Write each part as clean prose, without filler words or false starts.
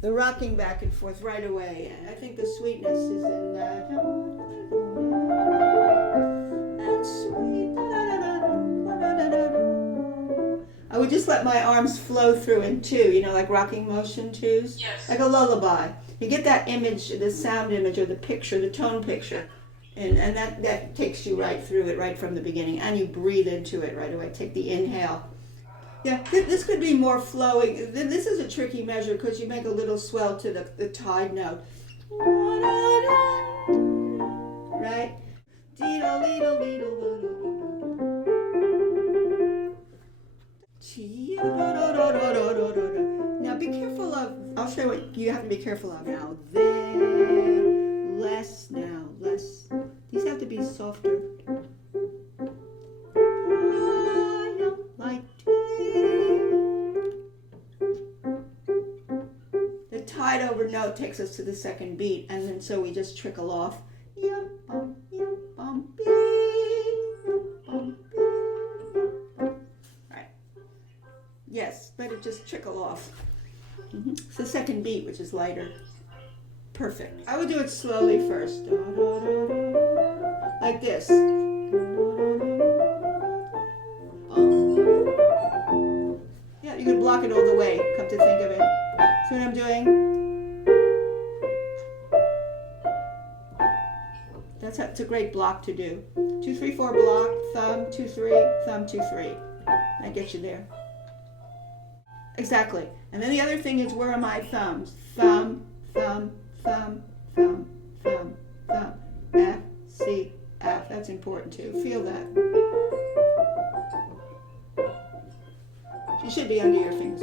The rocking back and forth right away. And I think the sweetness is in that. And sweet. I would just let my arms flow through in two, you know, like rocking motion twos. Yes. Like a lullaby. You get that image, the sound image or the picture, the tone picture. And that takes you right through it, right from the beginning. And you breathe into it right away. Take the inhale. Yeah, this could be more flowing. This is a tricky measure because you make a little swell to the tied note. Right? Now be careful of, I'll show you what you have to be careful of now. There, less now, less. These have to be softer. Like the tied over note takes us to the second beat, and then so we just trickle off. Right. Yes, let it just trickle off. It's the second beat, which is lighter. Perfect. I would do it slowly first. Like this. Yeah, you can block it all the way, come to think of it. See what I'm doing? That's a great block to do. 2, 3, 4 block, thumb, 2, 3, thumb, 2, 3. That gets you there. Exactly. And then the other thing is, where are my thumbs? Thumb, thumb, thumb, thumb, thumb, thumb. F, C, F. That's important too. Feel that. You should be under your fingers.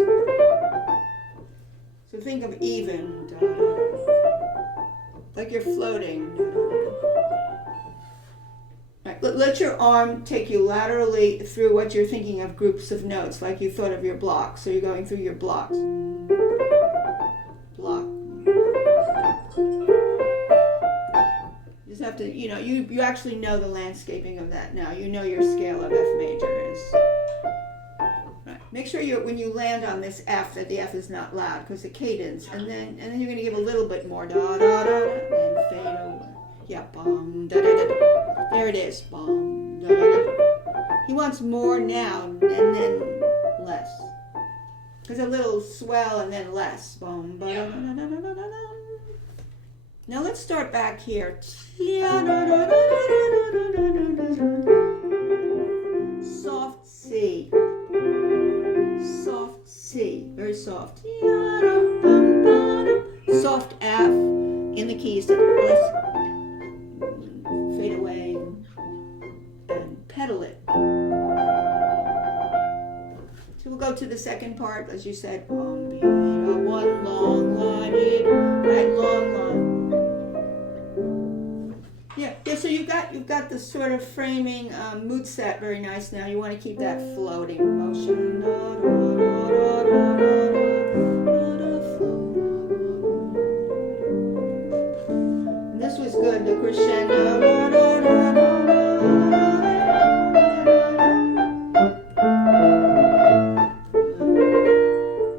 So think of even. Like you're floating. Right. Let your arm take you laterally through what you're thinking of, groups of notes, like you thought of your blocks. So you're going through your blocks. Block. You just have to, you know, you actually know the landscaping of that now. You know your scale of F major is. Right. Make sure when you land on this F, that the F is not loud, because the cadence, and then you're going to give a little bit more, da da da, and fade away. Yeah, bum, da da da. There it is. Bum, da, da, da. He wants more now and then less. There's a little swell and then less. Bum, ba, da, da, da, da, da, da. Now let's start back here. Soft C. Soft C. Very soft. Soft F in the keys. Let's fade away and pedal it. So we'll go to the second part, as you said, one long line, right, long line. Yeah. So you've got the sort of framing mood set very nice now. You want to keep that floating motion. And this was good, the crescendo.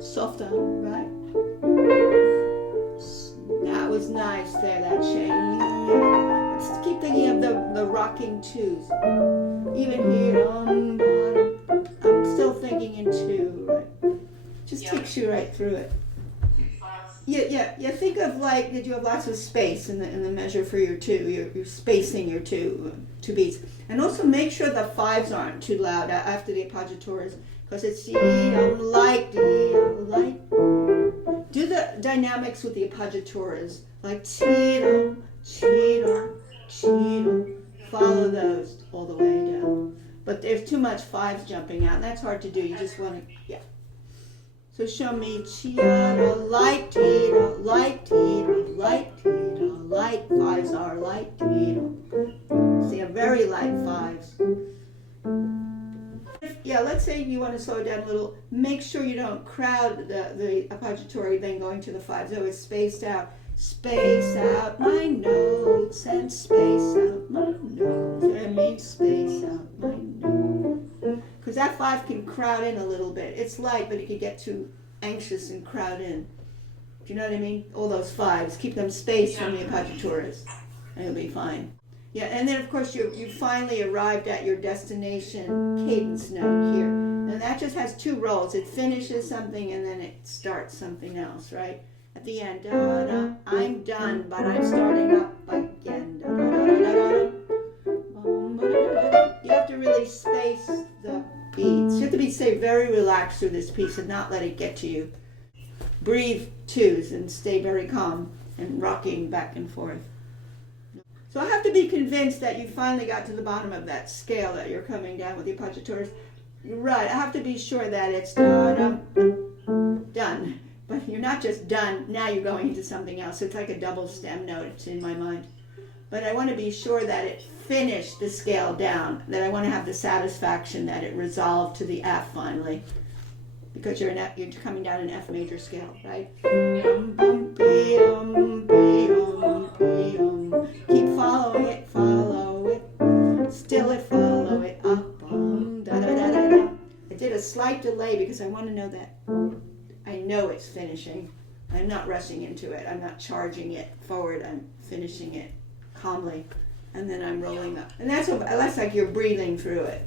Soft on, right? That was nice there, that change. Let's keep thinking of the rocking twos. Even here, I'm still thinking in two, right? Just takes you right through it. Yeah. Think of like, did you have lots of space in the measure for your two? You're spacing your two beats, and also make sure the fives aren't too loud after the appoggiatures, because it's light. Do the dynamics with the appoggiatures, like cheeto. Follow those all the way down. But there's too much fives jumping out, and that's hard to do. You just want to, yeah. So show me cheeto, light tito, light tito, light tito, light fives are light tito. See, a very light fives. Yeah, let's say you want to slow it down a little. Make sure you don't crowd the appoggiatory, then going to the fives. So it's spaced out. Space out my notes and space out my notes. That means space out my notes. Because that five can crowd in a little bit. It's light, but it can get too anxious and crowd in. Do you know what I mean? All those fives. Keep them spaced from the appoggiaturas, and you'll be fine. Yeah, and then of course you finally arrived at your destination cadence note here. And that just has two rolls. It finishes something and then it starts something else, right? At the end, da, da, I'm done, but I'm starting up again. Da, da, da, da, da, da. You have to really space the beats. You have to stay very relaxed through this piece and not let it get to you. Breathe twos and stay very calm and rocking back and forth. So I have to be convinced that you finally got to the bottom of that scale that you're coming down with the appoggiaturas. Right, I have to be sure that it's done. But you're not just done, now you're going into something else. It's like a double stem note, it's in my mind. But I want to be sure that it finished the scale down, that I want to have the satisfaction that it resolved to the F finally. Because you're coming down an F major scale, right? Keep following it, follow it. Still it, follow it, up, da da da da da. I did a slight delay because I want to know that I know it's finishing. I'm not rushing into it. I'm not charging it forward. I'm finishing it calmly. And then I'm rolling up. And that's like you're breathing through it.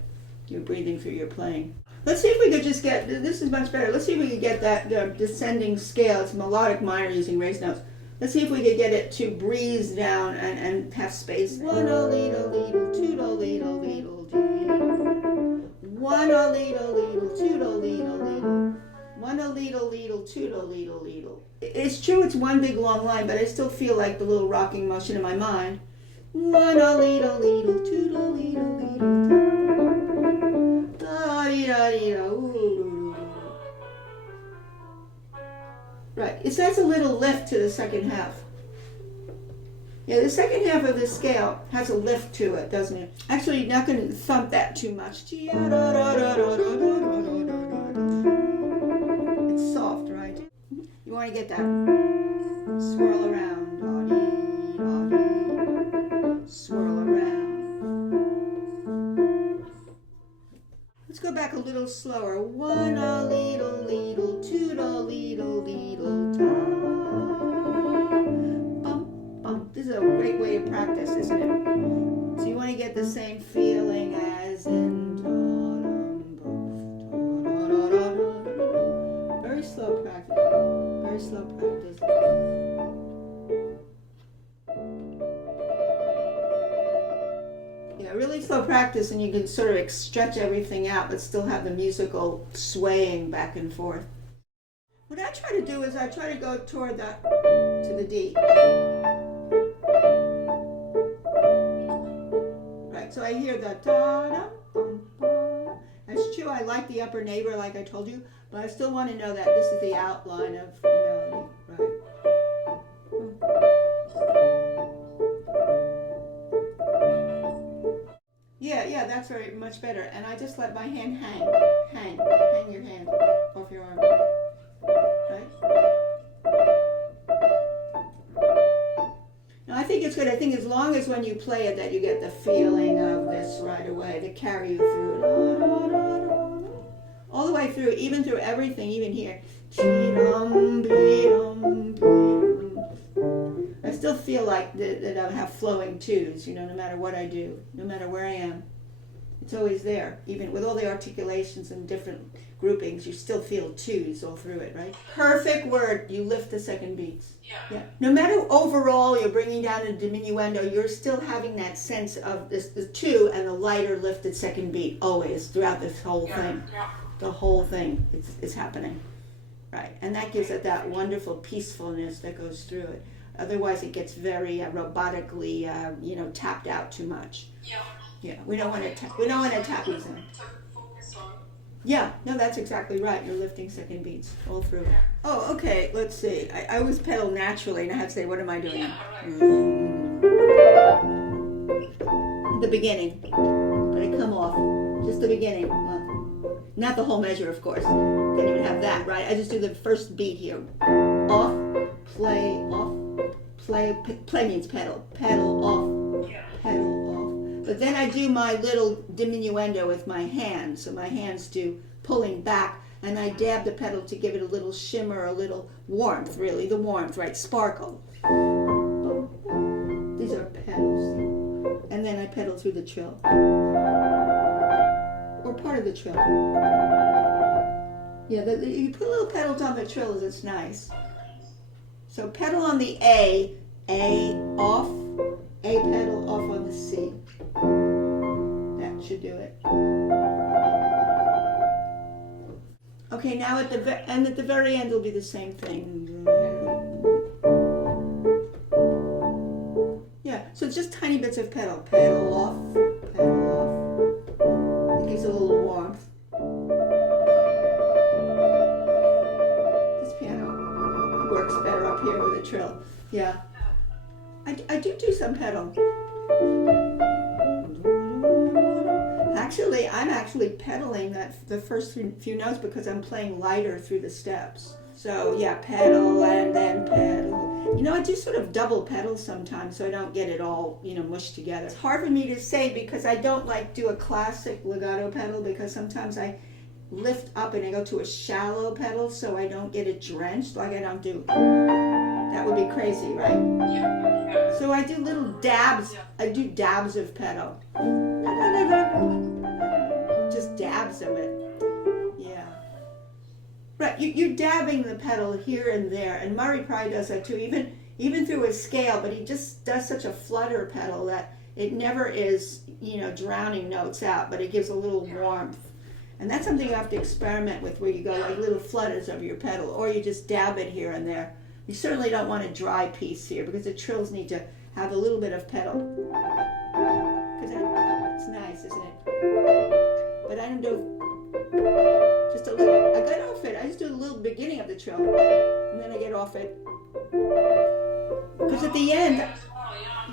You're breathing through your playing. Let's see if we could just get, this is much better. Let's see if we could get that descending scale. It's melodic minor using raised notes. Let's see if we could get it to breeze down and have space. One a leetle leetle, two do leetle leetle dee. One a leetle leetle, two do leetle leetle. One a leetle leetle, two do leetle leetle. It's true it's one big long line, but I still feel like the little rocking motion in my mind. One a leetle leetle, two do leetle leetle. Right, it has a little lift to the second half. Yeah, the second half of the scale has a lift to it, doesn't it? Actually, you're not going to thump that too much. It's soft, right? You want to get that swirl around. Swirl around. Let's go back a little slower. One a leetle leetle, two do leetle leetle ta. Bump bump. This is a great way to practice, isn't it? So you want to get the same feeling as in very slow practice. Very slow practice. Really slow practice, and you can sort of stretch everything out but still have the musical swaying back and forth. What I try to do is I try to go toward to the D. Right, so I hear the da-da, bum, bum. That's true, I like the upper neighbor like I told you, but I still want to know that this is the outline of the melody. Right. Yeah, that's very much better. And I just let my hand hang your hand off your arm, right? Now I think it's good. I think as long as when you play it that you get the feeling of this right away to carry you through, all the way through, even through everything, even here. I still feel like that I have flowing twos, no matter what I do, no matter where I am. It's always there. Even with all the articulations and different groupings, you still feel twos all through it, right? Perfect word. You lift the second beats. Yeah. No matter overall you're bringing down a diminuendo, you're still having that sense of the two and the lighter lifted second beat always throughout this whole thing. The whole thing is happening, right? And that gives it that wonderful peacefulness that goes through it. Otherwise, it gets very robotically, tapped out too much. Yeah. We don't want to tap these in. Yeah. No, that's exactly right. You're lifting second beats all through. Oh, okay. Let's see. I always pedal naturally, and I have to say, what am I doing? The beginning. Let it come off. Just the beginning. Not the whole measure, of course. Can't even have that, right? I just do the first beat here. Off, play, off. Play means pedal. Pedal off. Pedal off. But then I do my little diminuendo with my hands. So my hands do pulling back and I dab the pedal to give it a little shimmer, a little warmth, really, the warmth, right? Sparkle. These are pedals. And then I pedal through the trill. Or part of the trill. Yeah, you put little pedals on the trills, it's nice. So pedal on the A off, A pedal off on the C. That should do it. Okay, now at the very end it'll be the same thing. Yeah, so it's just tiny bits of pedal. Pedal off, pedal off. It gives a little warmth. This piano works better up here with a trill. Yeah. I do some pedal. Actually, I'm pedaling the first few notes because I'm playing lighter through the steps. So yeah, pedal and then pedal. You know, I do sort of double pedal sometimes so I don't get it all, mushed together. It's hard for me to say because I don't do a classic legato pedal because sometimes I lift up and I go to a shallow pedal so I don't get it drenched, like I don't do. That would be crazy, right? Yeah. So I do little dabs. I do dabs of pedal. Just dabs of it. Yeah. Right, you're dabbing the pedal here and there, and Murray probably does that too, even through a scale, but he just does such a flutter pedal that it never is, drowning notes out, but it gives a little warmth. And that's something you have to experiment with, where you go like little flutters of your pedal, or you just dab it here and there. You certainly don't want a dry piece here, because the trills need to have a little bit of pedal. Because it's nice, isn't it? But I don't do just a little. I get off it. I just do a little beginning of the trill, and then I get off it. Because at the end,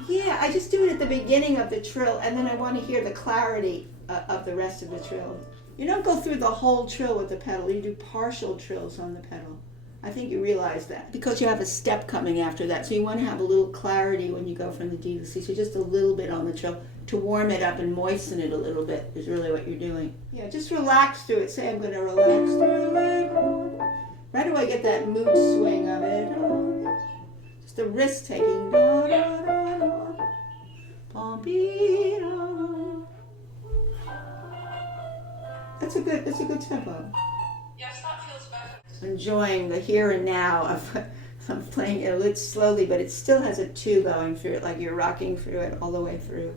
yeah, I just do it at the beginning of the trill, and then I want to hear the clarity of the rest of the trill. You don't go through the whole trill with the pedal. You do partial trills on the pedal. I think you realize that because you have a step coming after that, so you want to have a little clarity when you go from the D to C. So just a little bit on the trill to warm it up and moisten it a little bit is really what you're doing. Yeah, just relax through it. Say I'm going to relax through it. Right away, get that mood swing of it. Just a risk taking. That's a good tempo. Yes, that feels better. Enjoying the here and now of I'm playing it a little slowly, but it still has a 2 going through it, like you're rocking through it all the way through.